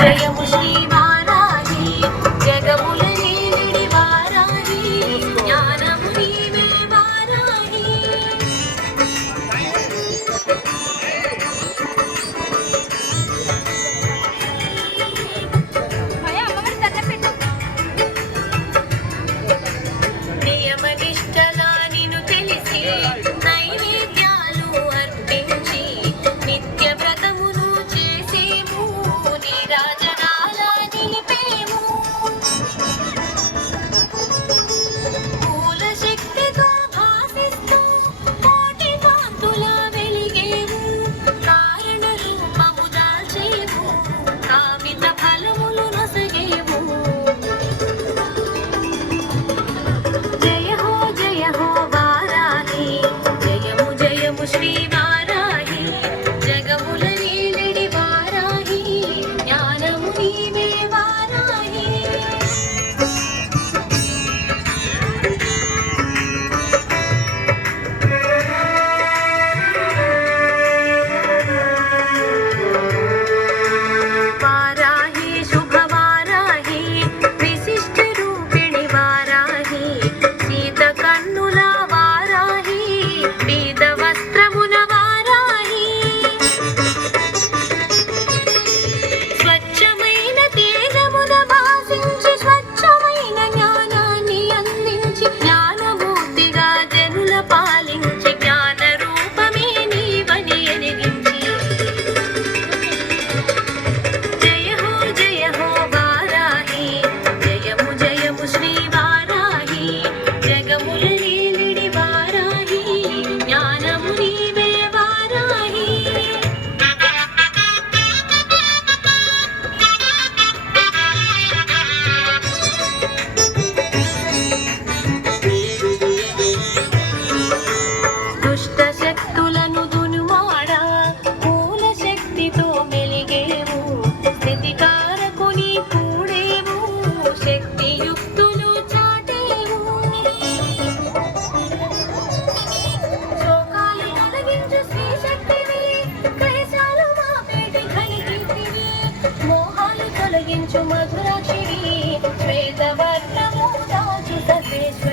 జయము శ్రీ వారాహి జగముల నీలిడి వారాహి జ్ఞానము నీవే వారాహి. నియమ నిష్టగా నిన్ను తెలిసి నైవేద్యాలు అర్పించి నిత్య వ్రతమును చేసేము నీ రాజనాల నిలిపేము. పూల శక్తితో భాసిస్తూ కోటి కాంతుల వెలిగేము కారణ రూపము దాల్చేము కామిత ఫలములు నొసగేము. జయ హో వారాహి జయము జయము శ్రీ వారాహి జగముల నీలిడి వారాహి జ్ఞానము నీవే వారాహి. వారాహి శుభవారాహి విశిష్ట రూపిణి వారాహి సీత కన్నుల వారాహి పీత వస్త్రమున వారాహి. స్వచ్ఛమైన తేజమున భాసించి స్వచ్ఛమైన జ్ఞానాన్ని అందించి జ్ఞానమూర్తిగా జనుల పాలించి జ్ఞాన రూపమే నీవని ఎదిగించి. జయ హో వారాహి జయము జయము శ్రీ వారాహి జగముల నీలిడి వారాహి జ్ఞానము నీవే వారాహి. దుష్ట శక్తులను దునుమాడా మూల శక్తితో మెలిగేవు స్థితికారకుని కూడేవు శక్తియుక్తులు చాటేవు. శోకాలు తొలగించు శ్రీ శక్తివి క్లేశాలు మాపేటి ఘనకీర్తివి మోహాలు తొలగించు మధురాక్షివి శ్వేతవర్ణము దాచు సర్వేశ్వరి.